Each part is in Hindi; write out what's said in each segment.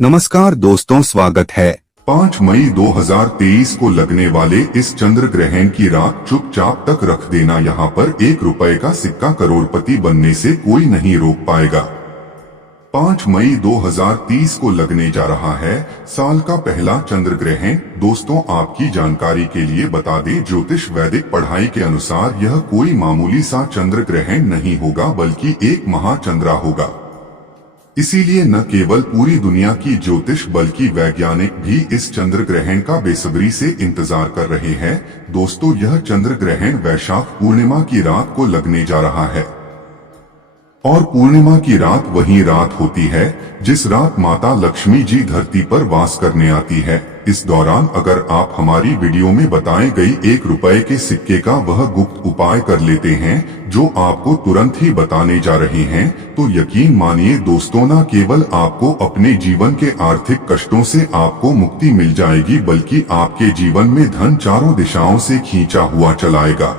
नमस्कार दोस्तों, स्वागत है। 5 मई 2023 को लगने वाले इस चंद्र ग्रहण की रात चुपचाप तक रख देना। यहाँ पर 1 रुपए का सिक्का करोड़पति बनने से कोई नहीं रोक पाएगा। 5 मई 2030 को लगने जा रहा है साल का पहला चंद्र ग्रहण। दोस्तों, आपकी जानकारी के लिए बता दें, ज्योतिष वैदिक पढ़ाई के अनुसार यह कोई मामूली सा चंद्र ग्रहण नहीं होगा, बल्कि एक महाचंद्रा होगा। इसीलिए न केवल पूरी दुनिया की ज्योतिष बल्कि वैज्ञानिक भी इस चंद्र ग्रहण का बेसब्री से इंतजार कर रहे हैं। दोस्तों, यह चंद्र ग्रहण वैशाख पूर्णिमा की रात को लगने जा रहा है और पूर्णिमा की रात वही रात होती है जिस रात माता लक्ष्मी जी धरती पर वास करने आती है। इस दौरान अगर आप हमारी वीडियो में बताए गई 1 रुपए के सिक्के का वह गुप्त उपाय कर लेते हैं जो आपको तुरंत ही बताने जा रहे हैं, तो यकीन मानिए दोस्तों, न केवल आपको अपने जीवन के आर्थिक कष्टों से आपको मुक्ति मिल जाएगी, बल्कि आपके जीवन में धन चारों दिशाओं से खींचा हुआ चलाएगा।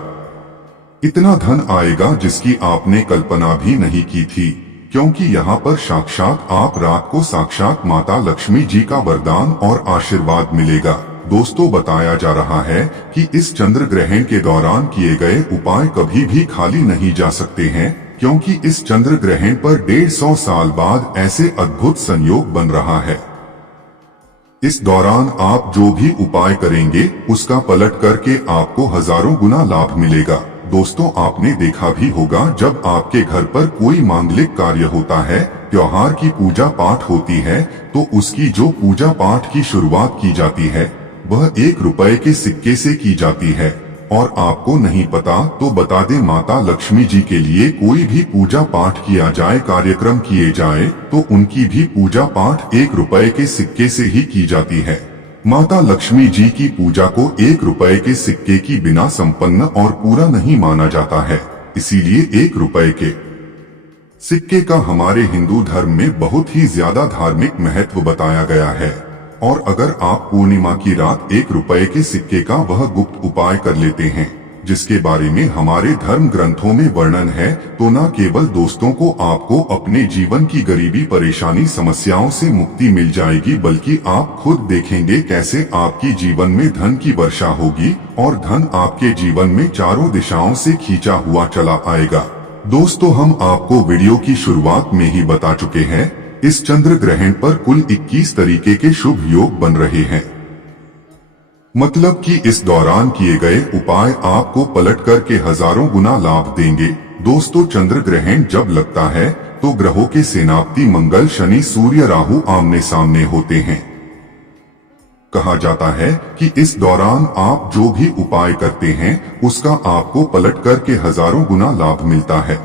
इतना धन आएगा जिसकी आपने कल्पना भी नहीं की थी, क्योंकि यहाँ पर साक्षात आप रात को साक्षात माता लक्ष्मी जी का वरदान और आशीर्वाद मिलेगा। दोस्तों, बताया जा रहा है कि इस चंद्र ग्रहण के दौरान किए गए उपाय कभी भी खाली नहीं जा सकते हैं, क्योंकि इस चंद्र ग्रहण पर 150 साल बाद ऐसे अद्भुत संयोग बन रहा है। इस दौरान आप जो भी उपाय करेंगे उसका पलट करके आपको हजारों गुना लाभ मिलेगा। दोस्तों, आपने देखा भी होगा, जब आपके घर पर कोई मांगलिक कार्य होता है, त्योहार की पूजा पाठ होती है, तो उसकी जो पूजा पाठ की शुरुआत की जाती है वह 1 रुपए के सिक्के से की जाती है। और आपको नहीं पता तो बता दें, माता लक्ष्मी जी के लिए कोई भी पूजा पाठ किया जाए, कार्यक्रम किए जाए, तो उनकी भी पूजा पाठ 1 रुपए के सिक्के से ही की जाती है। माता लक्ष्मी जी की पूजा को 1 रुपए के सिक्के की बिना संपन्न और पूरा नहीं माना जाता है। इसीलिए 1 रुपए के सिक्के का हमारे हिंदू धर्म में बहुत ही ज्यादा धार्मिक महत्व बताया गया है। और अगर आप पूर्णिमा की रात 1 रुपए के सिक्के का वह गुप्त उपाय कर लेते हैं जिसके बारे में हमारे धर्म ग्रंथों में वर्णन है, तो न केवल दोस्तों को आपको अपने जीवन की गरीबी परेशानी समस्याओं से मुक्ति मिल जाएगी, बल्कि आप खुद देखेंगे कैसे आपकी जीवन में धन की वर्षा होगी और धन आपके जीवन में चारों दिशाओं से खींचा हुआ चला आएगा। दोस्तों, हम आपको वीडियो की शुरुआत में ही बता चुके हैं, इस चंद्र ग्रहण पर कुल 21 तरीके के शुभ योग बन रहे हैं। मतलब कि इस दौरान किए गए उपाय आपको पलट करके हजारों गुना लाभ देंगे। दोस्तों, चंद्र ग्रहण जब लगता है तो ग्रहों के सेनापति मंगल, शनि, सूर्य, राहु आमने सामने होते हैं। कहा जाता है कि इस दौरान आप जो भी उपाय करते हैं उसका आपको पलट करके हजारों गुना लाभ मिलता है।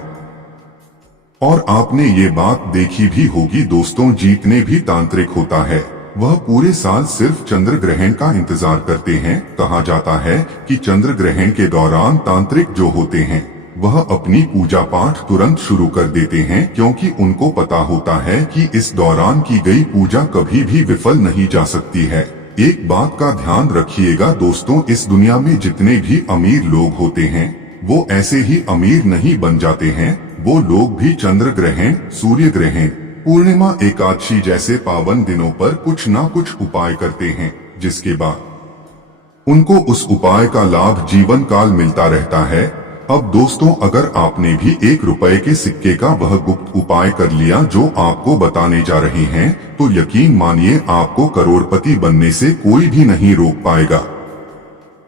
और आपने ये बात देखी भी होगी दोस्तों, जितने भी तांत्रिक होता है वह पूरे साल सिर्फ चंद्र ग्रहण का इंतजार करते हैं। कहा जाता है कि चंद्र ग्रहण के दौरान तांत्रिक जो होते हैं वह अपनी पूजा पाठ तुरंत शुरू कर देते हैं, क्योंकि उनको पता होता है कि इस दौरान की गई पूजा कभी भी विफल नहीं जा सकती है। एक बात का ध्यान रखिएगा दोस्तों, इस दुनिया में जितने भी अमीर लोग होते हैं वो ऐसे ही अमीर नहीं बन जाते हैं। वो लोग भी चंद्र ग्रहण, सूर्य ग्रहण, पूर्णिमा, एकादशी जैसे पावन दिनों पर कुछ ना कुछ उपाय करते हैं, जिसके बाद उनको उस उपाय का लाभ जीवन काल मिलता रहता है। अब दोस्तों, अगर आपने भी 1 रुपए के सिक्के का वह गुप्त उपाय कर लिया जो आपको बताने जा रहे हैं, तो यकीन मानिए आपको करोड़पति बनने से कोई भी नहीं रोक पाएगा।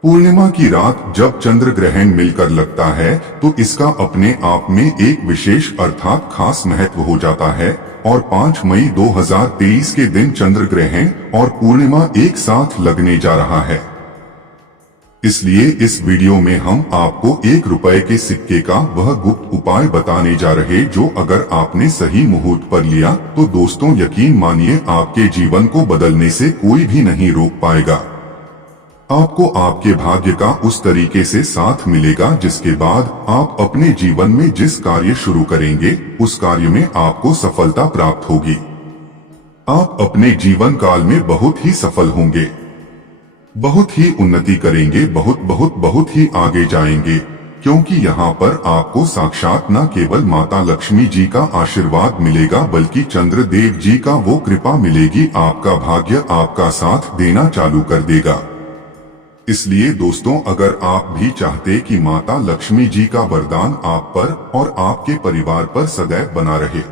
पूर्णिमा की रात जब चंद्र ग्रहण मिलकर लगता है तो इसका अपने आप में एक विशेष अर्थात खास महत्व हो जाता है। और 5 मई 2023 के दिन चंद्र ग्रहण और पूर्णिमा एक साथ लगने जा रहा है। इसलिए इस वीडियो में हम आपको 1 रुपए के सिक्के का वह गुप्त उपाय बताने जा रहे, जो अगर आपने सही मुहूर्त पर लिया तो दोस्तों यकीन मानिए आपके जीवन को बदलने से कोई भी नहीं रोक पाएगा। आपको आपके भाग्य का उस तरीके से साथ मिलेगा जिसके बाद आप अपने जीवन में जिस कार्य शुरू करेंगे उस कार्य में आपको सफलता प्राप्त होगी। आप अपने जीवन काल में बहुत ही सफल होंगे, बहुत ही उन्नति करेंगे, बहुत ही आगे जाएंगे। क्योंकि यहाँ पर आपको साक्षात न केवल माता लक्ष्मी जी का आशीर्वाद मिलेगा बल्कि चंद्रदेव जी का वो कृपा मिलेगी, आपका भाग्य आपका साथ देना चालू कर देगा। इसलिए दोस्तों, अगर आप भी चाहते कि माता लक्ष्मी जी का वरदान आप पर और आपके परिवार पर सदैव बना रहे,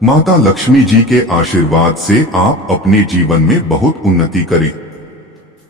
माता लक्ष्मी जी के आशीर्वाद से आप अपने जीवन में बहुत उन्नति करें,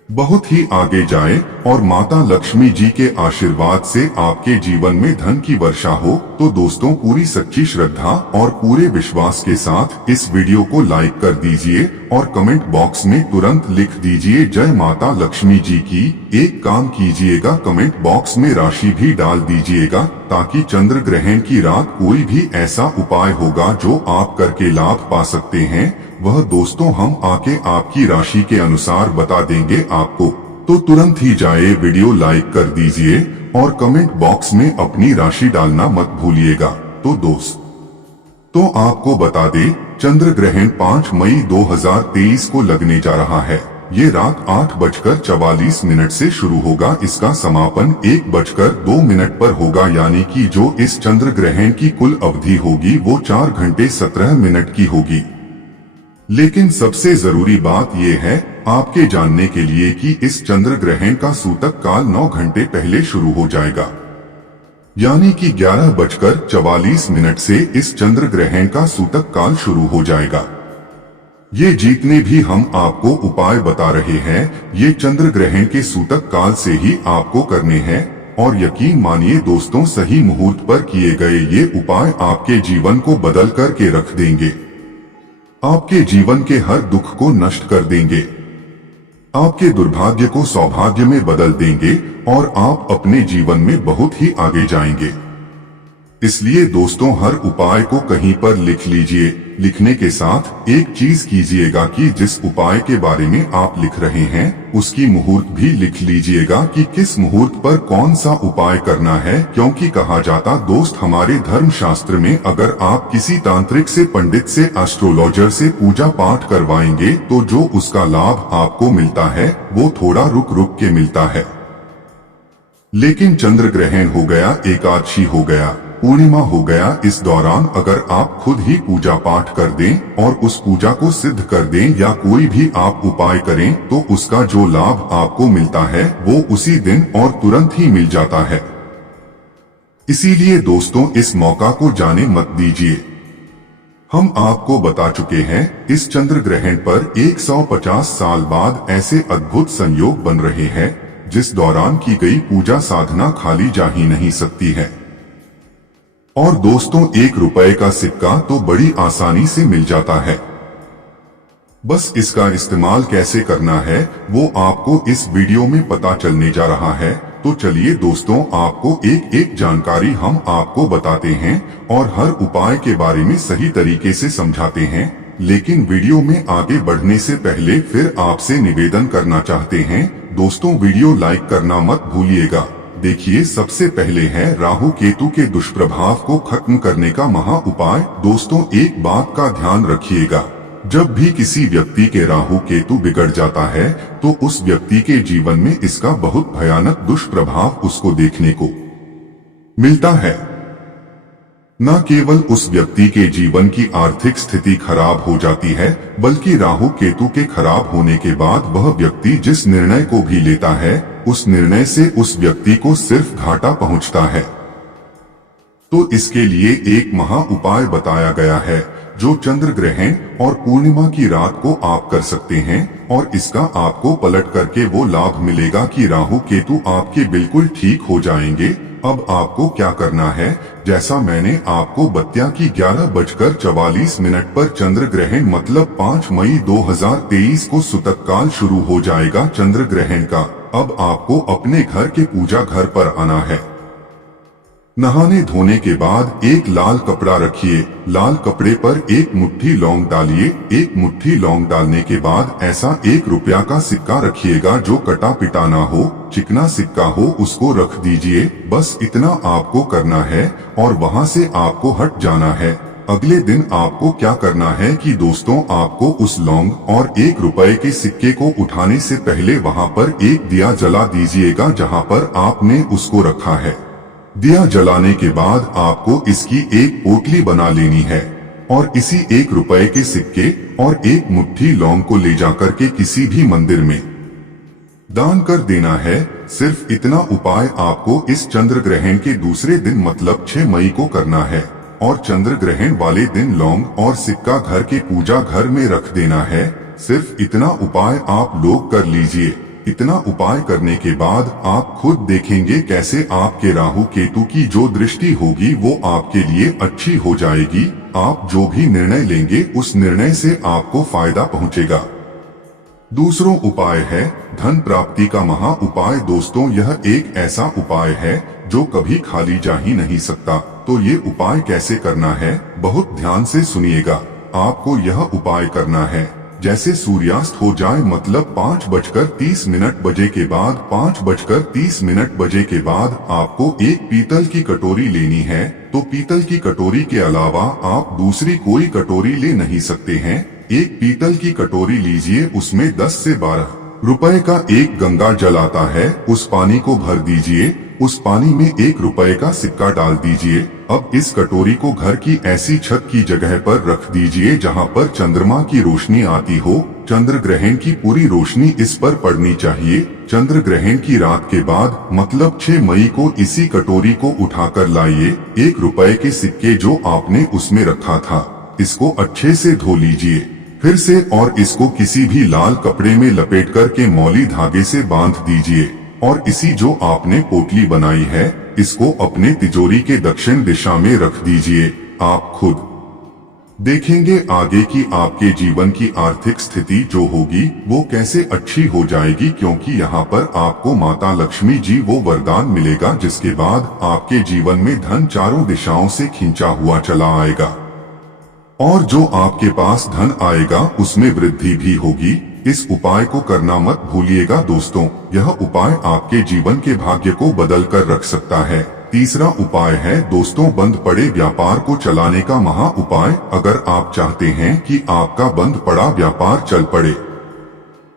बहुत ही आगे जाए और माता लक्ष्मी जी के आशीर्वाद से आपके जीवन में धन की वर्षा हो, तो दोस्तों पूरी सच्ची श्रद्धा और पूरे विश्वास के साथ इस वीडियो को लाइक कर दीजिए और कमेंट बॉक्स में तुरंत लिख दीजिए जय माता लक्ष्मी जी की। एक काम कीजिएगा, कमेंट बॉक्स में राशि भी डाल दीजिएगा, ताकि चंद्र ग्रहण की रात कोई भी ऐसा उपाय होगा जो आप करके लाभ पा सकते हैं, वह दोस्तों हम आके आपकी राशि के अनुसार बता देंगे आपको। तो तुरंत ही जाए, वीडियो लाइक कर दीजिए और कमेंट बॉक्स में अपनी राशि डालना मत भूलिएगा। तो तो आपको बता दे, चंद्र ग्रहण 5 मई 2023 को लगने जा रहा है। ये रात 8:44 से शुरू होगा, इसका समापन 1:02 पर होगा, यानी कि जो इस चंद्र ग्रहण की कुल अवधि होगी वो 4 घंटे 17 मिनट की होगी। लेकिन सबसे जरूरी बात यह है आपके जानने के लिए कि इस चंद्र ग्रहण का सूतक काल 9 घंटे पहले शुरू हो जाएगा, यानी कि 11:44 से इस चंद्र ग्रहण का सूतक काल शुरू हो जाएगा। ये जितने भी हम आपको उपाय बता रहे हैं, ये चंद्र ग्रहण के सूतक काल से ही आपको करने हैं, और यकीन मानिए दोस्तों, सही मुहूर्त पर किए गए ये उपाय आपके जीवन को बदल करके रख देंगे, आपके जीवन के हर दुख को नष्ट कर देंगे, आपके दुर्भाग्य को सौभाग्य में बदल देंगे और आप अपने जीवन में बहुत ही आगे जाएंगे। इसलिए दोस्तों, हर उपाय को कहीं पर लिख लीजिए। लिखने के साथ एक चीज कीजिएगा कि जिस उपाय के बारे में आप लिख रहे हैं उसकी मुहूर्त भी लिख लीजिएगा कि किस मुहूर्त पर कौन सा उपाय करना है, क्योंकि कहा जाता दोस्त हमारे धर्म शास्त्र में, अगर आप किसी तांत्रिक से, पंडित से, एस्ट्रोलॉजर से पूजा पाठ करवाएंगे तो जो उसका लाभ आपको मिलता है वो थोड़ा रुक रुक के मिलता है। लेकिन चंद्र ग्रहण हो गया, एकादशी हो गया, पूर्णिमा हो गया, इस दौरान अगर आप खुद ही पूजा पाठ कर दें और उस पूजा को सिद्ध कर दें या कोई भी आप उपाय करें तो उसका जो लाभ आपको मिलता है वो उसी दिन और तुरंत ही मिल जाता है। इसीलिए दोस्तों, इस मौका को जाने मत दीजिए। हम आपको बता चुके हैं इस चंद्र ग्रहण पर 150 साल बाद ऐसे अद्भुत संयोग बन रहे हैं जिस दौरान की गई पूजा साधना खाली जा ही नहीं सकती है। और दोस्तों, 1 रुपए का सिक्का तो बड़ी आसानी से मिल जाता है, बस इसका इस्तेमाल कैसे करना है वो आपको इस वीडियो में पता चलने जा रहा है। तो चलिए दोस्तों, आपको एक एक जानकारी हम आपको बताते हैं और हर उपाय के बारे में सही तरीके से समझाते हैं। लेकिन वीडियो में आगे बढ़ने से पहले फिर आपसे निवेदन करना चाहते हैं दोस्तों, वीडियो लाइक करना मत भूलिएगा। देखिए, सबसे पहले है राहु केतु के दुष्प्रभाव को खत्म करने का महा उपाय। दोस्तों, एक बात का ध्यान रखिएगा, जब भी किसी व्यक्ति के राहु केतु बिगड़ जाता है तो उस व्यक्ति के जीवन में इसका बहुत भयानक दुष्प्रभाव उसको देखने को मिलता है। न केवल उस व्यक्ति के जीवन की आर्थिक स्थिति खराब हो जाती है, बल्कि राहु केतु के खराब होने के बाद वह व्यक्ति जिस निर्णय को भी लेता है उस निर्णय से उस व्यक्ति को सिर्फ घाटा पहुंचता है। तो इसके लिए एक महा उपाय बताया गया है जो चंद्र ग्रहण और पूर्णिमा की रात को आप कर सकते हैं, और इसका आपको पलट करके वो लाभ मिलेगा कि राहु केतु आपके बिल्कुल ठीक हो जाएंगे। अब आपको क्या करना है, जैसा मैंने आपको बताया कि 11:44 पर चंद्र ग्रहण मतलब 5 मई 2023 को सूतक काल शुरू हो जाएगा चंद्र ग्रहण का। अब आपको अपने घर के पूजा घर पर आना है। नहाने धोने के बाद एक लाल कपड़ा रखिए, लाल कपड़े पर एक मुट्ठी लौंग डालिए। एक मुट्ठी लौंग डालने के बाद ऐसा 1 रुपया का सिक्का रखिएगा जो कटा पिटा ना हो, चिकना सिक्का हो, उसको रख दीजिए। बस इतना आपको करना है और वहां से आपको हट जाना है। अगले दिन आपको क्या करना है कि दोस्तों, आपको उस लौंग और 1 रुपए के सिक्के को उठाने से पहले वहां पर एक दिया जला दीजिएगा जहां पर आपने उसको रखा है। दिया जलाने के बाद आपको इसकी एक पोटली बना लेनी है और इसी 1 रुपए के सिक्के और 1 मुट्ठी लौंग को ले जाकर के किसी भी मंदिर में दान कर देना है। सिर्फ इतना उपाय आपको इस चंद्र ग्रहण के दूसरे दिन मतलब 6 मई को करना है और चंद्र ग्रहण वाले दिन लौंग और सिक्का घर के पूजा घर में रख देना है। सिर्फ इतना उपाय आप लोग कर लीजिए। इतना उपाय करने के बाद आप खुद देखेंगे कैसे आपके राहु केतु की जो दृष्टि होगी वो आपके लिए अच्छी हो जाएगी। आप जो भी निर्णय लेंगे उस निर्णय से आपको फायदा पहुंचेगा। दूसरों उपाय है धन प्राप्ति का महा उपाय। दोस्तों यह एक ऐसा उपाय है जो कभी खाली जा ही नहीं सकता। तो ये उपाय कैसे करना है बहुत ध्यान से सुनिएगा। आपको यह उपाय करना है जैसे सूर्यास्त हो जाए मतलब 5:30 बजे के बाद 5:30 बजे के बाद आपको एक पीतल की कटोरी लेनी है। तो पीतल की कटोरी के अलावा आप दूसरी कोई कटोरी ले नहीं सकते हैं। एक पीतल की कटोरी लीजिए, उसमें 10 से 12 रुपए का एक गंगा जल आता है, उस पानी को भर दीजिए। उस पानी में 1 रुपए का सिक्का डाल दीजिए। अब इस कटोरी को घर की ऐसी छत की जगह पर रख दीजिए जहां पर चंद्रमा की रोशनी आती हो। चंद्र ग्रहण की पूरी रोशनी इस पर पड़नी चाहिए। चंद्र ग्रहण की रात के बाद मतलब 6 मई को इसी कटोरी को उठाकर लाइए। 1 रुपए के सिक्के जो आपने उसमें रखा था इसको अच्छे से धो लीजिए फिर से और इसको किसी भी लाल कपड़े में लपेट कर के मौली धागे से बांध दीजिए और इसी जो आपने पोटली बनाई है इसको अपने तिजोरी के दक्षिण दिशा में रख दीजिए। आप खुद देखेंगे आगे की आपके जीवन की आर्थिक स्थिति जो होगी वो कैसे अच्छी हो जाएगी, क्योंकि यहाँ पर आपको माता लक्ष्मी जी वो वरदान मिलेगा जिसके बाद आपके जीवन में धन चारों दिशाओं से खींचा हुआ चला आएगा और जो आपके पास धन आएगा उसमें वृद्धि भी होगी। इस उपाय को करना मत भूलिएगा दोस्तों, यह उपाय आपके जीवन के भाग्य को बदल कर रख सकता है। तीसरा उपाय है दोस्तों बंद पड़े व्यापार को चलाने का महा उपाय। अगर आप चाहते हैं कि आपका बंद पड़ा व्यापार चल पड़े,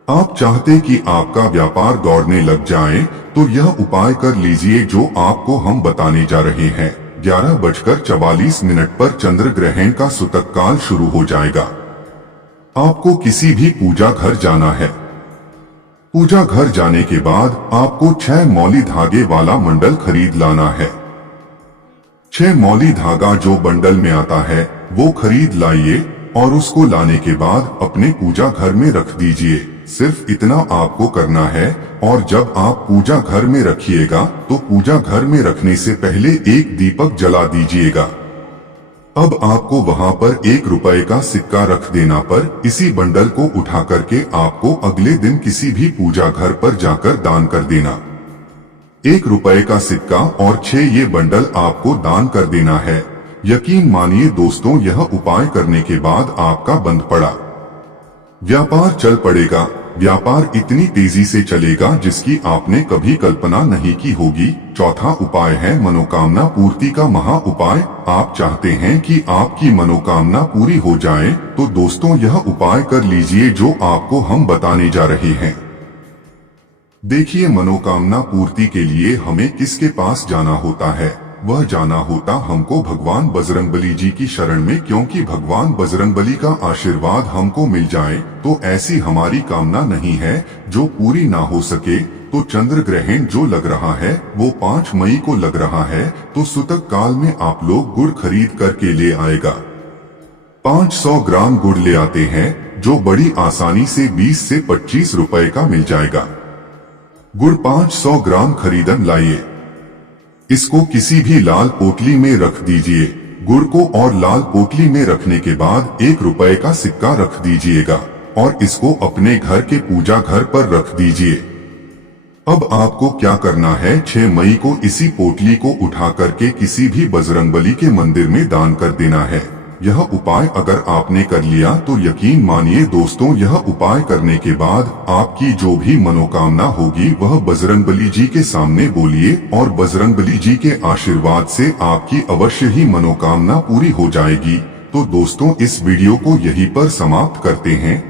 आप चाहते कि आपका व्यापार दौड़ने लग जाए, तो यह उपाय कर लीजिए जो आपको हम बताने जा रहे हैं। 11:44 पर चंद्र ग्रहण का सुतक काल शुरू हो जाएगा। आपको किसी भी पूजा घर जाना है। पूजा घर जाने के बाद आपको 6 मौली धागे वाला मंडल खरीद लाना है। 6 मौली धागा जो बंडल में आता है वो खरीद लाइए और उसको लाने के बाद अपने पूजा घर में रख दीजिए। सिर्फ इतना आपको करना है और जब आप पूजा घर में रखिएगा तो पूजा घर में रखने से पहले एक दीपक जला दीजिएगा। अब आपको वहां पर 1 रुपए का सिक्का रख देना पर इसी बंडल को उठा करके आपको अगले दिन किसी भी पूजा घर पर जाकर दान कर देना। 1 रुपए का सिक्का और 6 ये बंडल आपको दान कर देना है। यकीन मानिए दोस्तों यह उपाय करने के बाद आपका बंद पड़ा व्यापार चल पड़ेगा। व्यापार इतनी तेजी से चलेगा जिसकी आपने कभी कल्पना नहीं की होगी। चौथा उपाय है मनोकामना पूर्ति का महा उपाय। आप चाहते हैं कि आपकी मनोकामना पूरी हो जाए तो दोस्तों यह उपाय कर लीजिए जो आपको हम बताने जा रहे हैं। देखिए मनोकामना पूर्ति के लिए हमें किसके पास जाना होता है, वह जाना होता हमको भगवान बजरंगबली जी की शरण में, क्योंकि भगवान बजरंगबली का आशीर्वाद हमको मिल जाए तो ऐसी हमारी कामना नहीं है जो पूरी ना हो सके। तो चंद्र ग्रहण जो लग रहा है वो 5 मई को लग रहा है, तो सुतक काल में आप लोग गुड़ खरीद करके ले आएगा। 500 ग्राम गुड़ ले आते हैं जो बड़ी आसानी से 20 से 25 रुपए का मिल जाएगा। गुड़ 500 ग्राम खरीदन लाइए। इसको किसी भी लाल पोटली में रख दीजिए। गुड़ को और लाल पोटली में रखने के बाद 1 रुपए का सिक्का रख दीजिएगा और इसको अपने घर के पूजा घर पर रख दीजिए। अब आपको क्या करना है, 6 मई को इसी पोटली को उठा करके किसी भी बजरंगबली के मंदिर में दान कर देना है। यह उपाय अगर आपने कर लिया तो यकीन मानिए दोस्तों यह उपाय करने के बाद आपकी जो भी मनोकामना होगी वह बजरंगबली जी के सामने बोलिए और बजरंगबली जी के आशीर्वाद से आपकी अवश्य ही मनोकामना पूरी हो जाएगी। तो दोस्तों इस वीडियो को यहीं पर समाप्त करते हैं।